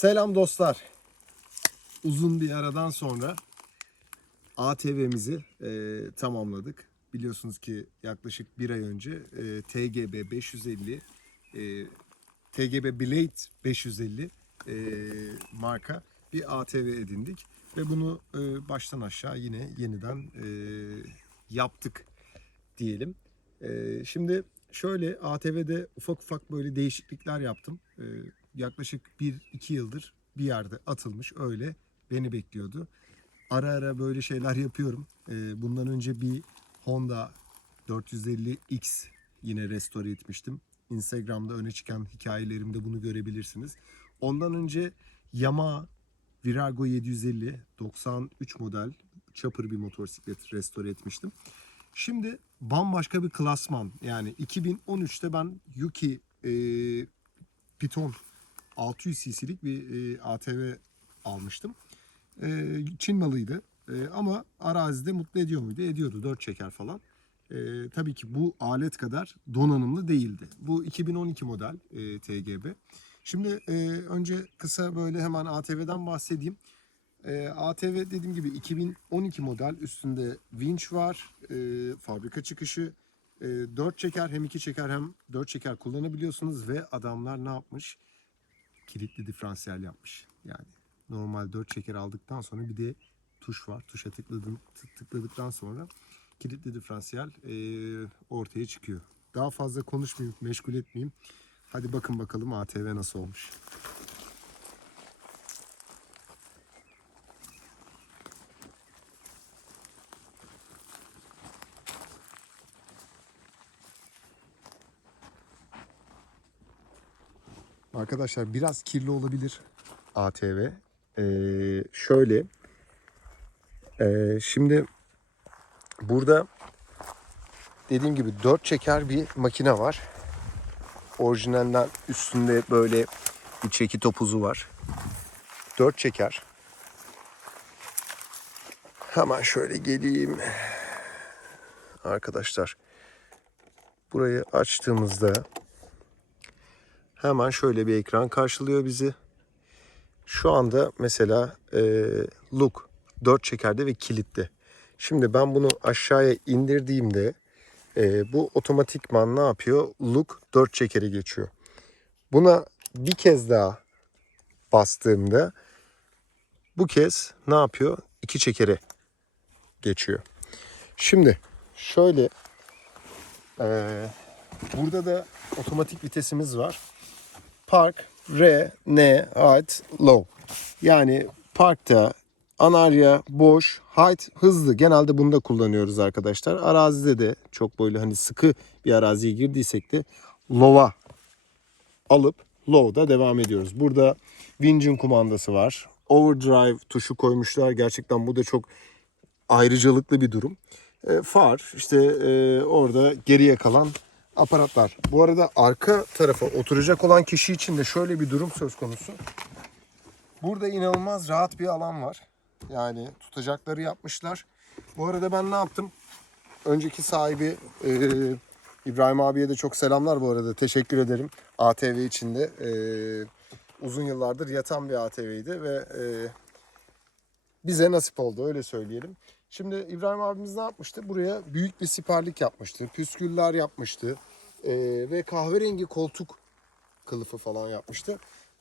Selam dostlar. Uzun bir aradan sonra ATV'mizi e, tamamladık. Biliyorsunuz ki yaklaşık bir ay önce e, TGB 550, e, TGB Blade 550 e, marka bir ATV edindik. Ve bunu e, baştan aşağı yine yeniden e, yaptık diyelim. E, şimdi şöyle ATV'de ufak ufak böyle değişiklikler yaptım. E, yaklaşık 1-2 yıldır bir yerde atılmış öyle beni bekliyordu. Ara ara böyle şeyler yapıyorum. Ee, bundan önce bir Honda 450X yine restore etmiştim. Instagram'da öne çıkan hikayelerimde bunu görebilirsiniz. Ondan önce Yamaha Virago 750 93 model chopper bir motosiklet restore etmiştim. Şimdi bambaşka bir klasman. Yani 2013'te ben Yuki e, Piton 600 cc'lik bir e, ATV almıştım. E, Çin malıydı. E, ama arazide mutlu ediyor muydu? Ediyordu. 4 çeker falan. E, tabii ki bu alet kadar donanımlı değildi. Bu 2012 model e, TGB. Şimdi e, önce kısa böyle hemen ATV'den bahsedeyim. E, ATV dediğim gibi 2012 model üstünde winch var, e, fabrika çıkışı, e, 4 çeker hem 2 çeker hem 4 çeker kullanabiliyorsunuz ve adamlar ne yapmış? Kilitli diferansiyel yapmış. Yani normal 4 çeker aldıktan sonra bir de tuş var. Tuşa tıkladım, tık- tıkladıktan sonra kilitli diferansiyel e, ortaya çıkıyor. Daha fazla konuşmayayım, meşgul etmeyeyim. Hadi bakın bakalım ATV nasıl olmuş. Arkadaşlar biraz kirli olabilir ATV. Ee, şöyle. Ee, şimdi burada dediğim gibi 4 çeker bir makine var. Orijinalden üstünde böyle bir çeki topuzu var. 4 çeker. Hemen şöyle geleyim. Arkadaşlar. Burayı açtığımızda Hemen şöyle bir ekran karşılıyor bizi. Şu anda mesela e, look 4 çekerde ve kilitli. Şimdi ben bunu aşağıya indirdiğimde e, bu otomatikman ne yapıyor? Look 4 çekere geçiyor. Buna bir kez daha bastığımda bu kez ne yapıyor? 2 çekere geçiyor. Şimdi şöyle e, burada da otomatik vitesimiz var. Park, R, N, height, low. Yani parkta anarya, boş, height, hızlı. Genelde bunu da kullanıyoruz arkadaşlar. Arazide de çok böyle hani sıkı bir araziye girdiysek de low'a alıp low'da devam ediyoruz. Burada winch'in kumandası var. Overdrive tuşu koymuşlar. Gerçekten bu da çok ayrıcalıklı bir durum. E, far işte e, orada geriye kalan aparatlar. Bu arada arka tarafa oturacak olan kişi için de şöyle bir durum söz konusu. Burada inanılmaz rahat bir alan var. Yani tutacakları yapmışlar. Bu arada ben ne yaptım? Önceki sahibi e, İbrahim abiye de çok selamlar bu arada. Teşekkür ederim. ATV içinde e, uzun yıllardır yatan bir ATV'ydi ve e, bize nasip oldu öyle söyleyelim. Şimdi İbrahim abimiz ne yapmıştı? Buraya büyük bir siperlik yapmıştı. Püsküller yapmıştı. Ee, ve kahverengi koltuk kılıfı falan yapmıştı.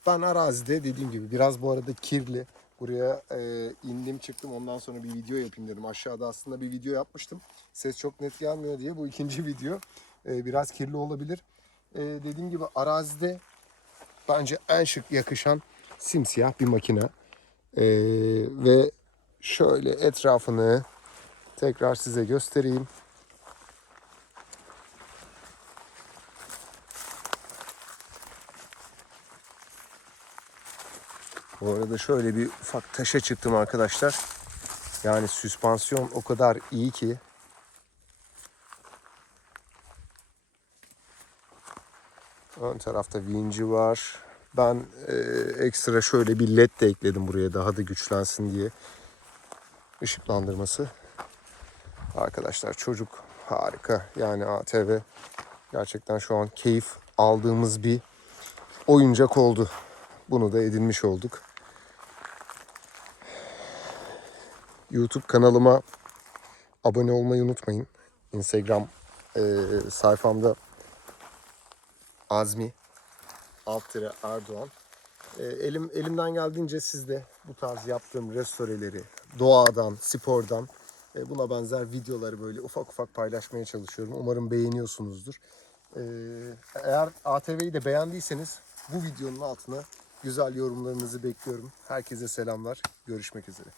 Ben arazide dediğim gibi biraz bu arada kirli. Buraya e, indim çıktım ondan sonra bir video yapayım dedim. Aşağıda aslında bir video yapmıştım. Ses çok net gelmiyor diye bu ikinci video. E, biraz kirli olabilir. E, dediğim gibi arazide bence en şık yakışan simsiyah bir makine. E, ve şöyle etrafını tekrar size göstereyim. Bu arada şöyle bir ufak taşa çıktım arkadaşlar. Yani süspansiyon o kadar iyi ki. Ön tarafta vinci var. Ben e, ekstra şöyle bir led de ekledim buraya daha da güçlensin diye. Işıklandırması. Arkadaşlar çocuk harika. Yani ATV gerçekten şu an keyif aldığımız bir oyuncak oldu. Bunu da edinmiş olduk. YouTube kanalıma abone olmayı unutmayın. Instagram e, sayfamda Azmi alt tire Erdoğan. E, elim elimden geldiğince siz de bu tarz yaptığım restoreleri doğadan, spordan e, buna benzer videoları böyle ufak ufak paylaşmaya çalışıyorum. Umarım beğeniyorsunuzdur. E, eğer ATV'yi de beğendiyseniz bu videonun altına güzel yorumlarınızı bekliyorum. Herkese selamlar. Görüşmek üzere.